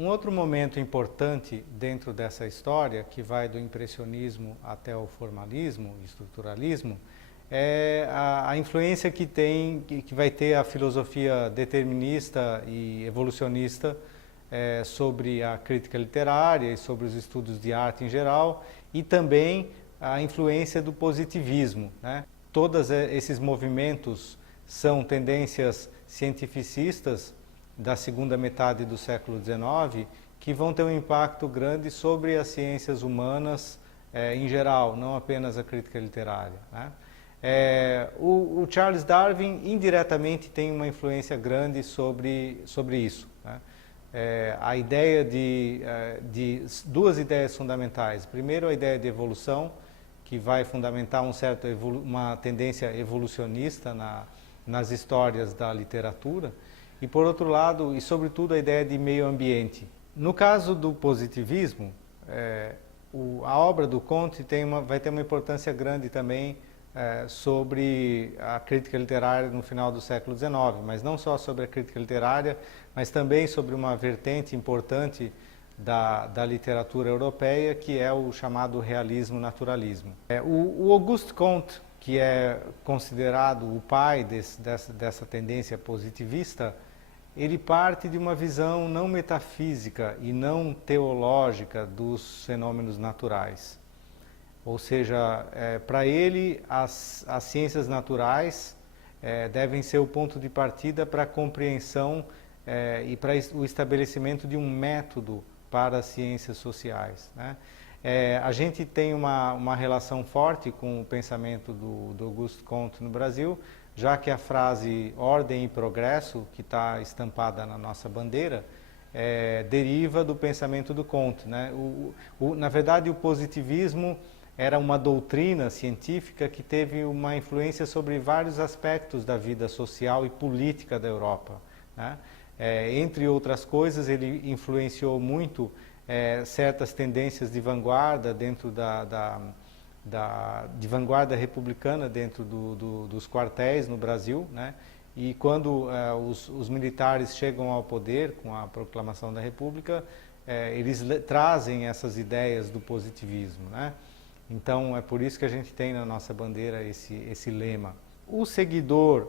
Um outro momento importante dentro dessa história, que vai do impressionismo até o formalismo, estruturalismo, é a influência que vai ter a filosofia determinista e evolucionista sobre a crítica literária e sobre os estudos de arte em geral, e também a influência do positivismo, né? Todos esses movimentos são tendências cientificistas da segunda metade do século XIX, que vão ter um impacto grande sobre as ciências humanas em geral, não apenas a crítica literária, né? O Charles Darwin indiretamente tem uma influência grande sobre isso, né? A ideia de duas ideias fundamentais. Primeiro, a ideia de evolução, que vai fundamentar uma tendência evolucionista nas histórias da literatura, e por outro lado, e sobretudo, a ideia de meio ambiente. No caso do positivismo, a obra do Comte vai ter uma importância grande também sobre a crítica literária no final do século XIX, mas não só sobre a crítica literária, mas também sobre uma vertente importante da literatura europeia, que é o chamado realismo-naturalismo. O Auguste Comte, que é considerado o pai dessa tendência positivista, ele parte de uma visão não metafísica e não teológica dos fenômenos naturais. Ou seja, para ele, as ciências naturais devem ser o ponto de partida para a compreensão e para o estabelecimento de um método para as ciências sociais, né? A gente tem uma relação forte com o pensamento do Auguste Comte no Brasil, já que a frase ordem e progresso, que está estampada na nossa bandeira, deriva do pensamento do Comte, né? Na verdade, o positivismo era uma doutrina científica que teve uma influência sobre vários aspectos da vida social e política da Europa, né? Entre outras coisas, ele influenciou muito certas tendências de vanguarda dentro de vanguarda republicana dentro dos quartéis no Brasil, né? E quando os militares chegam ao poder com a proclamação da República, eles trazem essas ideias do positivismo, né? Então é por isso que a gente tem na nossa bandeira esse lema. O seguidor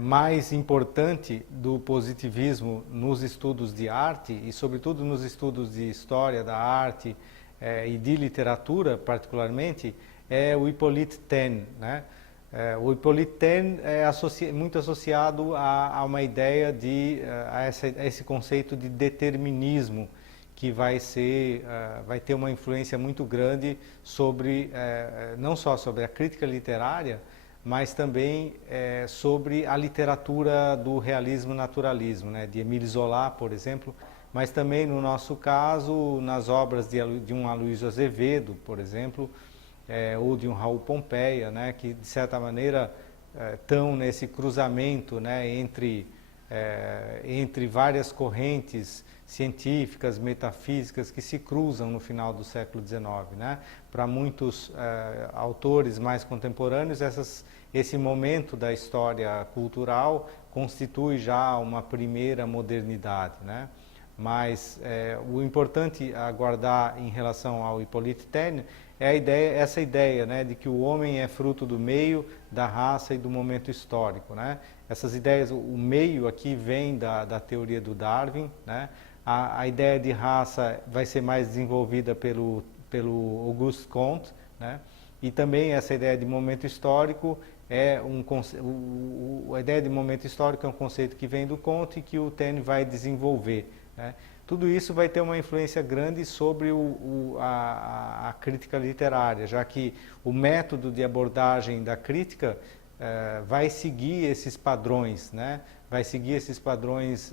mais importante do positivismo nos estudos de arte e sobretudo nos estudos de história da arte e de literatura particularmente é o Hippolyte Taine, né? O Hippolyte Taine é muito associado a uma ideia a esse conceito de determinismo, que vai ter uma influência muito grande sobre não só sobre a crítica literária, mas também sobre a literatura do realismo-naturalismo, né, de Émile Zola, por exemplo, mas também, no nosso caso, nas obras de um Aloysio Azevedo, por exemplo, ou de um Raul Pompeia, né, que, de certa maneira, estão nesse cruzamento, né, entre várias correntes científicas, metafísicas, que se cruzam no final do século XIX, né? Para muitos autores mais contemporâneos, esse momento da história cultural constitui já uma primeira modernidade, né? Mas o importante a guardar em relação ao Hippolyte Taine é essa ideia, né, de que o homem é fruto do meio, da raça e do momento histórico, né? Essas ideias, o meio aqui vem da teoria do Darwin, né? A ideia de raça vai ser mais desenvolvida pelo Auguste Comte, né? E também essa ideia de momento histórico a ideia de momento histórico é um conceito que vem do Comte e que o Taine vai desenvolver, né? Tudo isso vai ter uma influência grande sobre a crítica literária, já que o método de abordagem da crítica vai seguir esses padrões, né? Vai seguir esses padrões,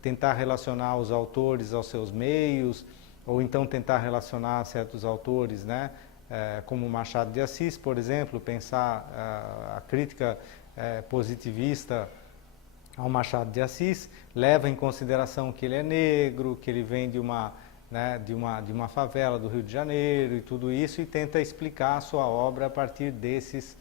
tentar relacionar os autores aos seus meios, ou então tentar relacionar certos autores, né? Como Machado de Assis, por exemplo, pensar a crítica positivista ao Machado de Assis, leva em consideração que ele é negro, que ele vem de uma favela do Rio de Janeiro e tudo isso, e tenta explicar a sua obra a partir desses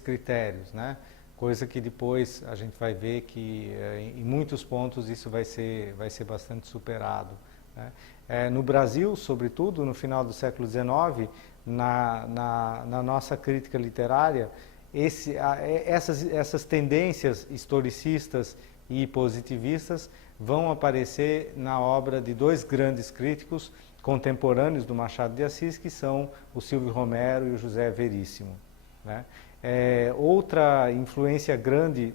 critérios, né? coisa que depois a gente vai ver que em muitos pontos isso vai ser bastante superado, né? No Brasil, sobretudo, no final do século XIX, na nossa crítica literária, essas tendências historicistas e positivistas vão aparecer na obra de dois grandes críticos contemporâneos do Machado de Assis, que são o Silvio Romero e o José Veríssimo, né? Outra influência grande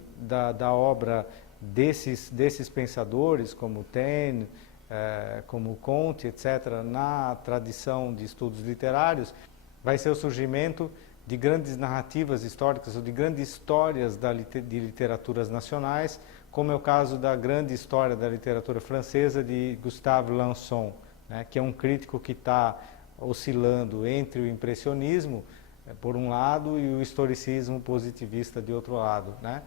da obra desses pensadores, como Taine, como Comte, etc., na tradição de estudos literários, vai ser o surgimento de grandes narrativas históricas ou de grandes histórias de literaturas nacionais, como é o caso da grande história da literatura francesa de Gustave Lanson, né, que é um crítico que está oscilando entre o impressionismo, por um lado, e o historicismo positivista de outro lado, né?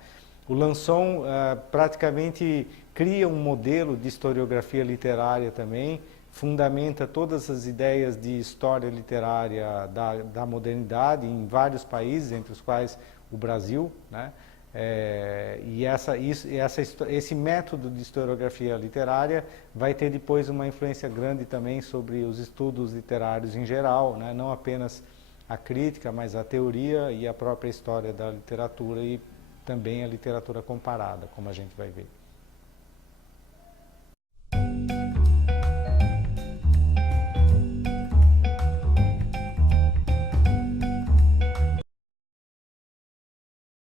O Lanson praticamente cria um modelo de historiografia literária também, fundamenta todas as ideias de história literária da modernidade em vários países, entre os quais o Brasil, né? Esse método de historiografia literária vai ter depois uma influência grande também sobre os estudos literários em geral, né? Não apenas a crítica, mas a teoria e a própria história da literatura e também a literatura comparada, como a gente vai ver.